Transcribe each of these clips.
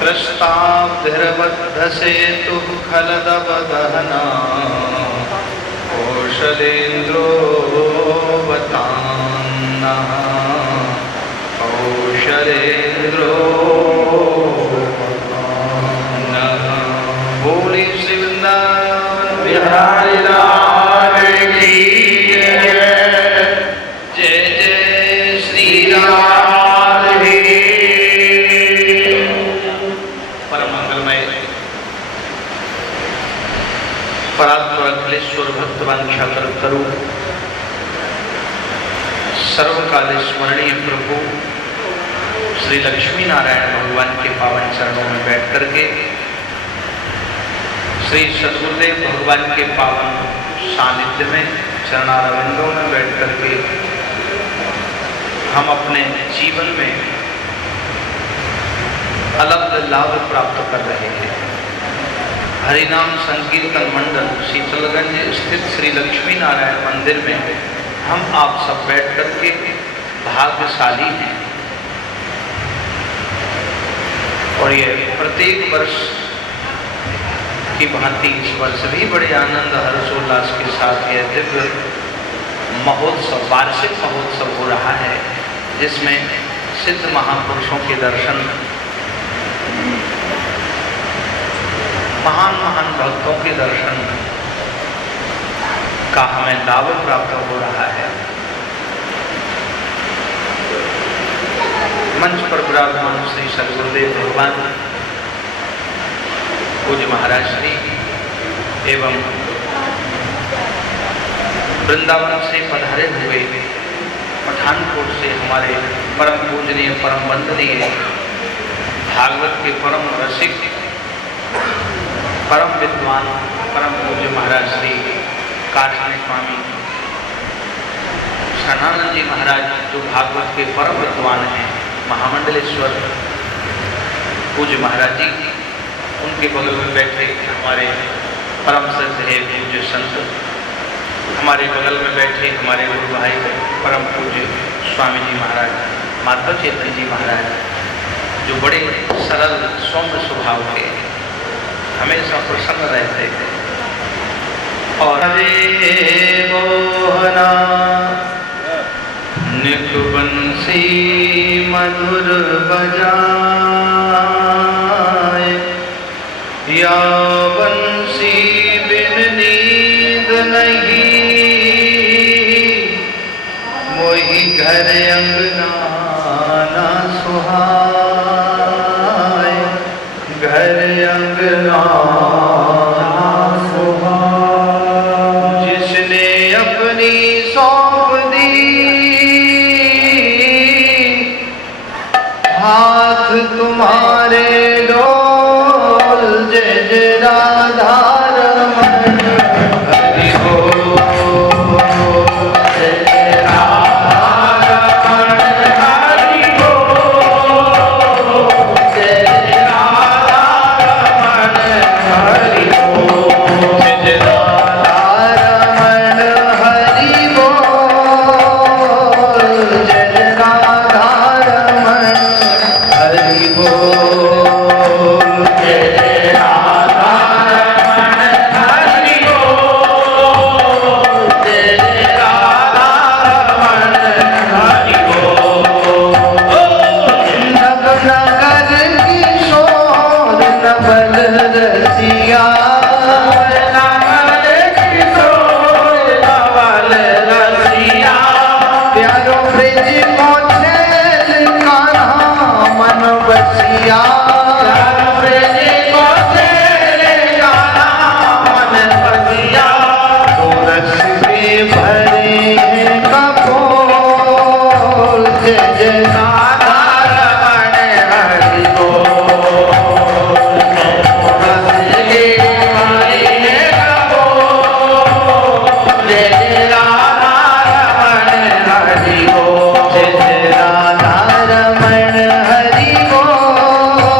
त्रस्ताब्धिर्बद्धसेतुः खलदवदहना कौशलेन्द्रो वतान्नः कौशलेन्द्रो वतान्नः। बोली श्री वृंदावन बिहारी लाल की जय जय श्री राम। परम मंगलमय परात्पर अखिलेश्वर भक्तवान क्षात्र करू सर्वकाल स्मरणीय प्रभु श्री लक्ष्मी नारायण भगवान के पावन चरणों में बैठ करके श्री सद्गुरुदेव भगवान के पावन सानिध्य में चरणारविंदों में बैठ करके हम अपने जीवन में अलग लाभ प्राप्त कर रहे हैं। हरिनाम संकीर्तन मंडल शीतलगंज स्थित श्री लक्ष्मी नारायण मंदिर में हम आप सब बैठ करके भाग्यशाली हैं। और ये प्रत्येक वर्ष की भांति इस वर्ष भी बड़े आनंद हर्षोल्लास के साथ यह दिव्य महोत्सव वार्षिक महोत्सव हो रहा है, जिसमें सिद्ध महापुरुषों के दर्शन, महान महान भक्तों के दर्शन का हमें लाभ प्राप्त हो रहा है। मंच पर विराजमान श्री सद्गुरुदेव भगवान पूज्य महाराज श्री एवं वृंदावन से पधारे हुए पठानकोट से हमारे परम पूजनीय परम वंदनीय भागवत के परम रसिक परम विद्वान परम पूज्य महाराज श्री काशीनाथ स्वामी शरणानंद जी महाराज जो भागवत के परम विद्वान हैं, महामंडलेश्वर पूज्य महाराज जी, उनके बगल में बैठे हमारे परम श्रद्धेय पूज्य संत, हमारे बगल में बैठे हमारे गुरु भाई परम पूज्य स्वामी जी महाराज, माता चेतन जी महाराज, जो बड़े सरल सौम्य स्वभाव के हमेशा प्रसन्न रहते थे। और मोहना निक बंसी मधुर बजाए, या बंसी बिन नींद नहीं, मोहि घर अंगना ना सुहाए, घर अंगना ना सुहाए। जिसने अपनी सौंप दी हाथ तुम्हारे डोल, जय जय राधा रमण हरि बोल, जय जय राधा रमण हरि बोल, जय जय राधा रमण हरि बोल, जय जय राधा रमण हरि बोल, जय जय राधा रमण हरि बोल, जय जय राधा रमण हरि बोल, जय जय राधा रमण हरि बोल। नभ नगर किशोर नवल रसिया, नवल किशोर नवल रसिया, प्यारो ब्रिज पहुँचे कान्हा मन बसिया, प्यारो ब्रिज पहुँचे कान्हा मन बसिया, तो रस में भरे हैं कपोल, जय जय राधा रमण हरि बोल, रस में भरे हैं कपोल, जय जय राधा रमण हरि बोल, जय जय राधा रमण हरि बोल,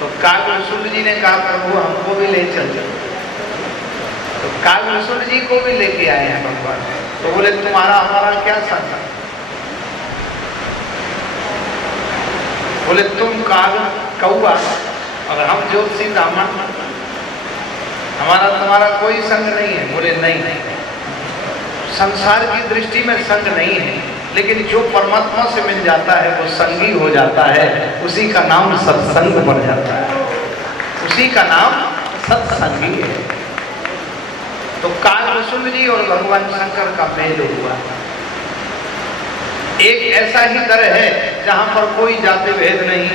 तो काव्यसूर्य जी ने कहा प्रभु हमको भी ले चल। तो काव्यसूर्य जी को भी लेके आए हैं भगवान। तो बोले तुम्हारा हमारा क्या संग? बोले तुम काव्य कौआ और हम ज्योतिषी ब्राह्मण, हमारा तुम्हारा कोई संग नहीं है। बोले नहीं, संसार की दृष्टि में संग नहीं है, लेकिन जो परमात्मा से मिल जाता है वो संगी हो जाता है, उसी का नाम सत्संग बन जाता है, उसी का नाम सत्संगी है। तो कालभूषण जी और भगवान शंकर का मेल हुआ। एक ऐसा ही दर है जहां पर कोई जाति भेद नहीं,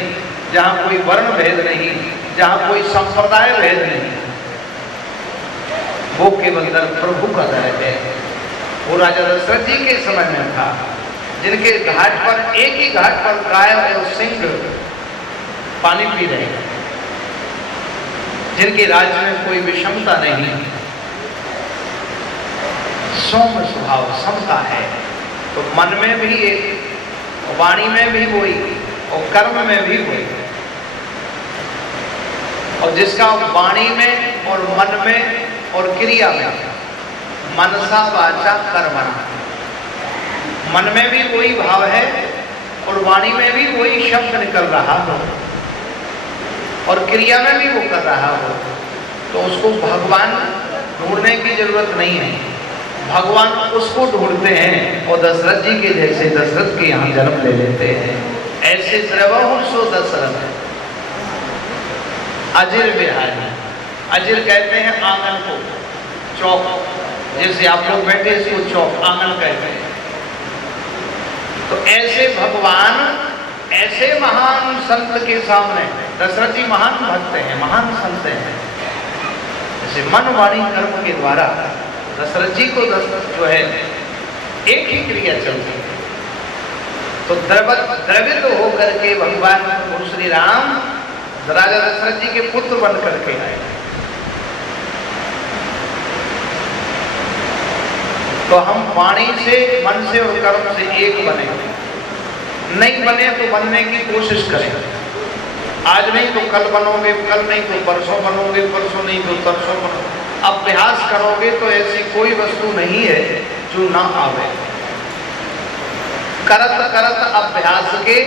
जहां कोई वर्ण भेद नहीं, जहां कोई संप्रदाय भेद नहीं, वो केवल दर प्रभु का दर है। वो राजा दशरथ जी के समय में था, जिनके घाट पर एक ही घाट पर गाय और सिंह पानी पी रहे हैं, जिनके राज्य में कोई विषमता नहीं, सौम्य स्वभाव समता है। तो मन में भी एक, वाणी में भी वही और कर्म में भी वही। और जिसका वाणी में और मन में और क्रिया में मनसा वाचा कर्मणा, मन में भी वही भाव है और वाणी में भी वही शब्द निकल रहा हो और क्रिया में भी वो कर रहा हो, तो उसको भगवान ढूंढने की जरूरत नहीं है, भगवान उसको ढूंढते हैं और दशरथ जी के जैसे दशरथ के यहाँ जन्म ले लेते हैं। ऐसे द्रवहुं सो दशरथ, अजिर विहारी। अजिर कहते हैं आंगन को, चौक, जैसे आप लोग बैठे इसको चौक आंगन कहते हैं। तो ऐसे भगवान ऐसे महान संत के सामने, दशरथ जी महान भक्त हैं, महान संत हैं, जैसे मन वाणी कर्म के द्वारा दशरथ जी को जो है एक ही क्रिया चलती है। तो द्रवित होकर के भगवान श्री राम राजा दशरथ जी के पुत्र बन करके आए। तो हम वाणी से, मन से और कर्म से एक बने, नहीं बने तो बनने की कोशिश करें। आज नहीं तो कल बनोगे, कल नहीं तो परसों बनोगे, परसों नहीं तो तरसों बनोगे। अभ्यास करोगे तो ऐसी कोई वस्तु नहीं है जो ना आवे। करत करत अभ्यास के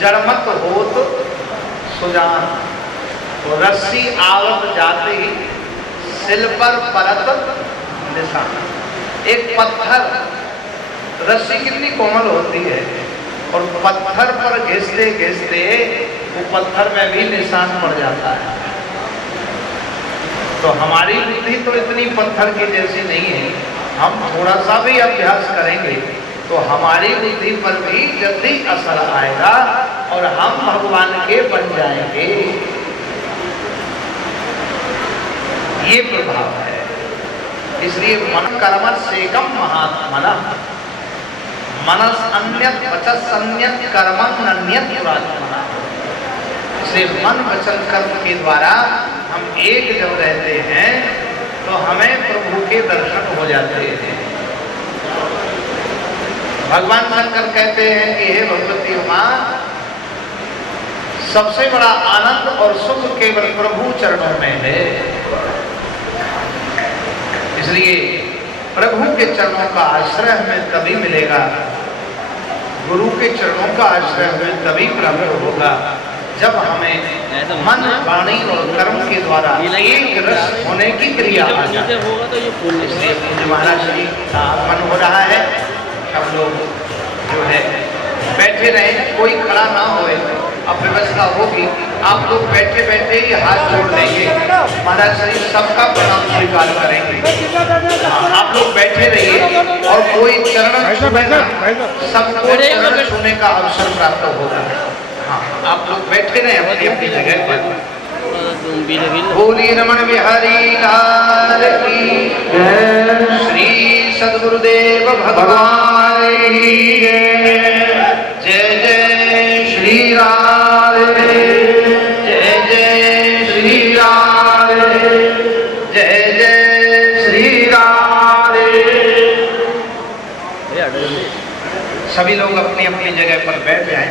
जड़मत होत सुजान, तो रस्सी आवत जाते ही सिल पर परत निशान। एक पत्थर, रस्सी कितनी कोमल होती है और पत्थर पर घिसते घिसते वो पत्थर में भी निशान पड़ जाता है। तो हमारी बुद्धि तो इतनी पत्थर की जैसी नहीं है, हम थोड़ा सा भी अभ्यास करेंगे तो हमारी बुद्धि पर भी जल्दी असर आएगा और हम भगवान के बन जाएंगे। ये प्रभाव है। इसलिए मन कर्म सेकम महात्मना, मनस अन्यत वचस अन्यत कर्मं अन्यत प्रात्मना। इसलिए मन वचन कर्म के द्वारा हम एक जब रहते हैं तो हमें प्रभु के दर्शन हो जाते हैं। भगवान शंकर कहते हैं कि हे भगवती उमा, सबसे बड़ा आनंद और सुख केवल प्रभु चरणों में है। इसलिए प्रभु के चरणों का आश्रय हमें तभी मिलेगा, गुरु के चरणों का आश्रय हमें तभी प्राप्त होगा जब हमें मन वाणी और कर्म के द्वारा एक रस होने की क्रिया आ जाए। इसलिए पूज्य महाराज जी का आगमन हो रहा है। सब लोग जो है बैठे रहे, कोई खड़ा ना होए, अब व्यवस्था होगी। आप लोग बैठे बैठे ही हाथ जोड़ देंगे, महाराज शरीर सबका प्रणाम स्वीकार करेंगे। आप लोग बैठे रहिए और कोई चरण छूएगा, सबको चरण छूने का अवसर प्राप्त होगा। आप लोग बैठे रहे अपनी अपनी जगह पर। बोलिए रमण बिहारी लाल की जय, श्री सद्गुरुदेव भगवान की जय। जय जय श्री राधे, जय जय श्री राधे, जय जय श्री राधे। सभी लोग अपनी अपनी जगह पर बैठ जाएं।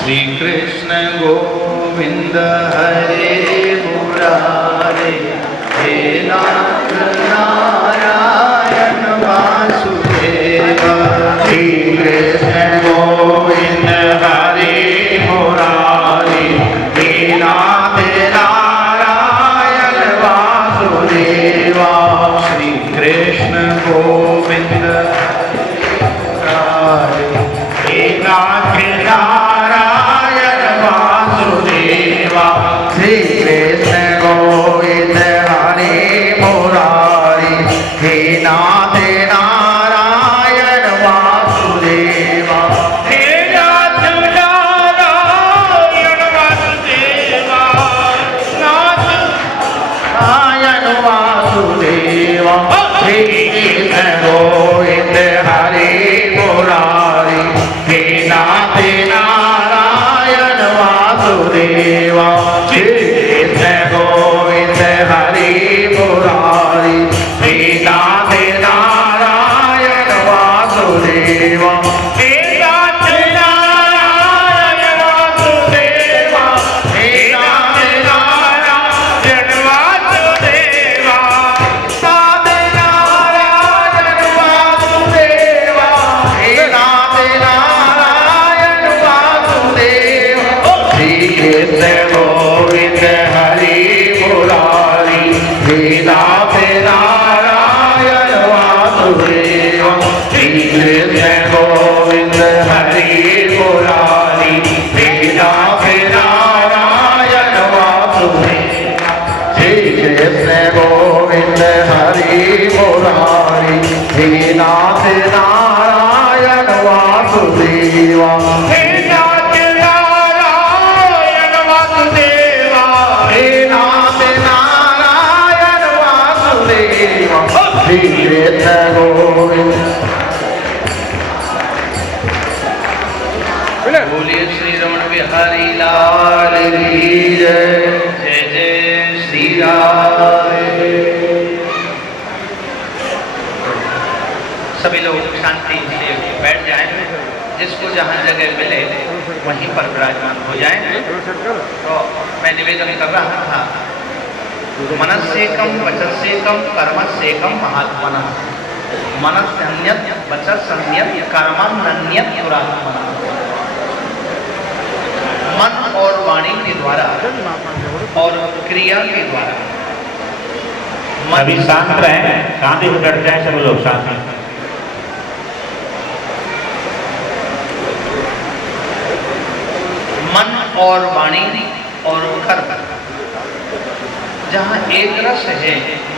श्री कृष्ण गोविंद हरे मुरारे, हे नाथ नारायण वासुदेव। श्री कृष्ण गोविंद हरे मुरारे, हे नाथ नारायण वासुदेव। श्री कृष्ण गोविंद हे नाथ नारायण वासुदेवा। श्री कृष्ण गोविंद हरे मुरारी, हे नाथ नारायण वासुदेवा। हे नाथ नारायण वासुदेवा, नाथ नारायण वासुदेवा। श्री कृष्ण गोविंद हरे मुरारी, हे नाथ नारायण वासुदेवा। श्री कृष्ण गोविंद हरे मुरारी, हे नाथ नारायण वासुदेवा। हे नाथ नारायण वासुदेवा, हे नाथ नारायण वासुदेवा। नाथ नारायण वासुदेवा, हे नाथ नारायण वासुदेवा। श्री कृष्ण गोविंद हरे मुरारी, हे नाथ नारायण वासुदेवा। श्री कृष्ण गोविंद हरे मुरारी, हे नाथ नारायण वासुदेवा। श्री कृष्ण गोविंद हरे मुरारी, हे नाथ नारायण वासुदेवा। हे नाथ नारायण वासुदेवा, हे नाथ नारायण वासुदेवा। श्री कृष्ण गोविंद। बोलिए श्री रमण बिहारी लाल की जय। जय जय श्री राम। सभी लोग शांति से बैठ जाएं, जिसको जहाँ जगह मिले वहीं पर विराजमान हो जाएं। तो मैं निवेदन कर रहा था, मनस्सेकम वचस्सेकम कर्मस्सेकम महात्मनः। मनस्यन्यत् वचस्यन्यत् कर्मण्यन्यत् दुरात्मनः। मन और वाणी के द्वारा और क्रिया के द्वारा अभी शांत रहें, शांति से बैठ जाए सब लोग, शांति। मन और वाणी और कर्म, जहाँ एक रस है,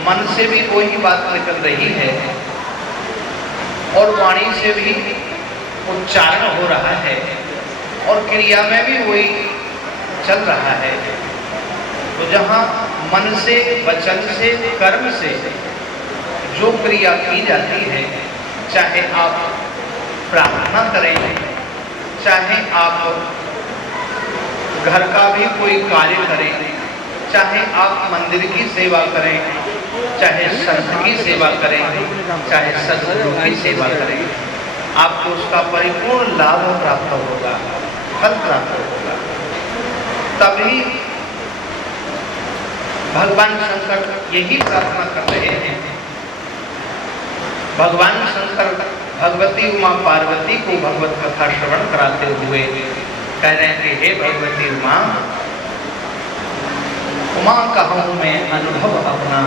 मन से भी वही बात निकल रही है और वाणी से भी उच्चारण हो रहा है और क्रिया में भी वही चल रहा है। तो जहाँ मन से, वचन से, कर्म से जो क्रिया की जाती है, चाहे आप प्रार्थना करें, चाहे आप घर का भी कोई कार्य करें, चाहे आप मंदिर की सेवा करें, चाहे संत की सेवा करें, चाहे सदगुरु की सेवा करें, आपको उसका परिपूर्ण लाभ प्राप्त होगा, फल प्राप्त होगा। तभी भगवान शंकर यही प्रार्थना कर रहे हैं। भगवान शंकर भगवती उमा पार्वती को भगवत कथा श्रवण कराते हुए कह रहे हैं कि हे भगवती उमा, उमा कहूँ मैं अनुभव अपना,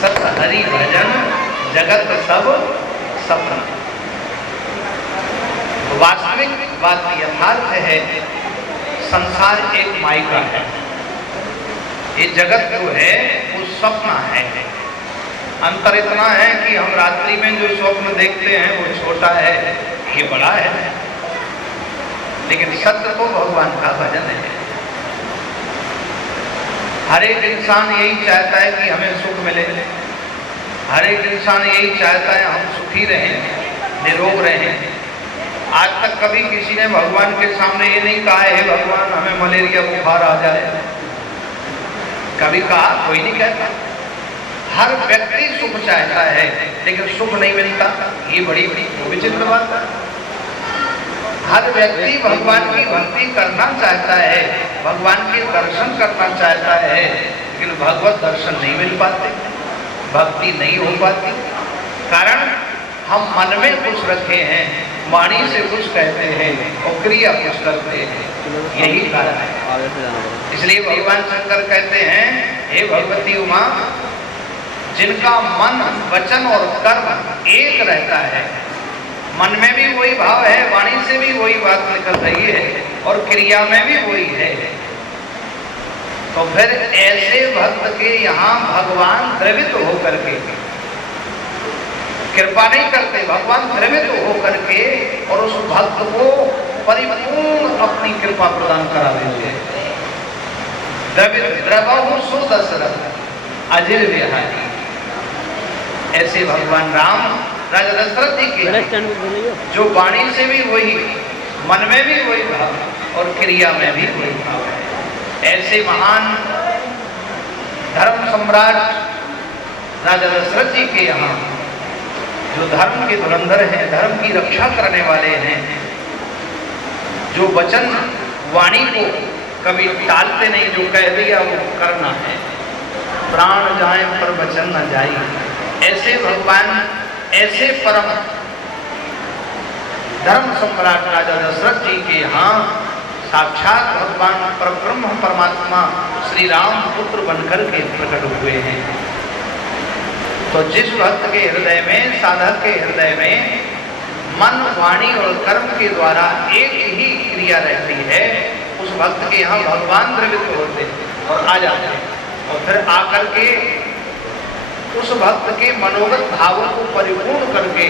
सत हरि भजन जगत सब सपना। वास्तविक बात यथार्थ है, संसार एक मायका है, ये जगत जो है वो सपना है। अंतर इतना है कि हम रात्रि में जो स्वप्न देखते हैं वो छोटा है, ये बड़ा है, लेकिन सत्य तो भगवान का भजन है। हर एक इंसान यही चाहता है कि हमें सुख मिले, हर एक इंसान यही चाहता है हम सुखी रहें, निरोग रहें। आज तक कभी किसी ने भगवान के सामने ये नहीं कहा है भगवान हमें मलेरिया बुखार आ जाए, कभी कहा? कोई नहीं कहता। हर व्यक्ति सुख चाहता है लेकिन सुख नहीं मिलता, ये बड़ी विचित्र बात है। हर व्यक्ति भगवान की भक्ति करना चाहता है, भगवान के दर्शन करना चाहता है, लेकिन भगवत दर्शन नहीं मिल पाते, भक्ति नहीं हो पाती। कारण हम मन में कुछ रखे हैं, वाणी से कुछ कहते हैं और क्रिया कुछ करते हैं, यही कारण है। इसलिए भगवान शंकर कहते हैं, हे भगवती उमा, जिनका मन वचन और कर्म एक रहता है, मन में भी वही भाव है, वाणी से भी वही बात निकल रही है और क्रिया में भी वही है, तो फिर ऐसे भक्त के यहाँ भगवान द्रवित होकर के कृपा नहीं करते, भगवान द्रवित होकर के और उस भक्त को परिपूर्ण अपनी कृपा प्रदान करा देते हैं। द्रवित द्रवहु सो दशरथ अजिर विहारी, ऐसे भगवान राम राजा दशरथ जी के जो वाणी से भी वही, मन में भी वही भाव और क्रिया में भी वही भाव है। ऐसे महान धर्म सम्राट राजा दशरथ जी के यहाँ जो धर्म के धुरंधर हैं, धर्म की रक्षा करने वाले हैं, जो वचन वाणी को कभी टालते नहीं, जो कह दिया वो करना है, प्राण जाए पर वचन न जाए, ऐसे भगवान, ऐसे परम धर्म सम्राट राजा दशरथ जी के यहाँ साक्षात भगवान परब्रह्म परमात्मा श्री राम पुत्र बनकर के प्रकट हुए हैं। तो जिस भक्त के हृदय में, साधक के हृदय में मन, वाणी और कर्म के द्वारा एक ही क्रिया रहती है, उस भक्त के यहाँ भगवान द्रवित होते और आ जाते हैं और फिर आकर के उस भक्त के मनोगत भावों को परिपूर्ण करके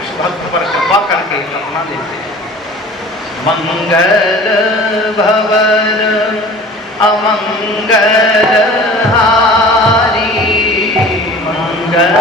उस भक्त पर कृपा करके अपना देते हैं। मंगल भवन अमंगल हारी, मंगल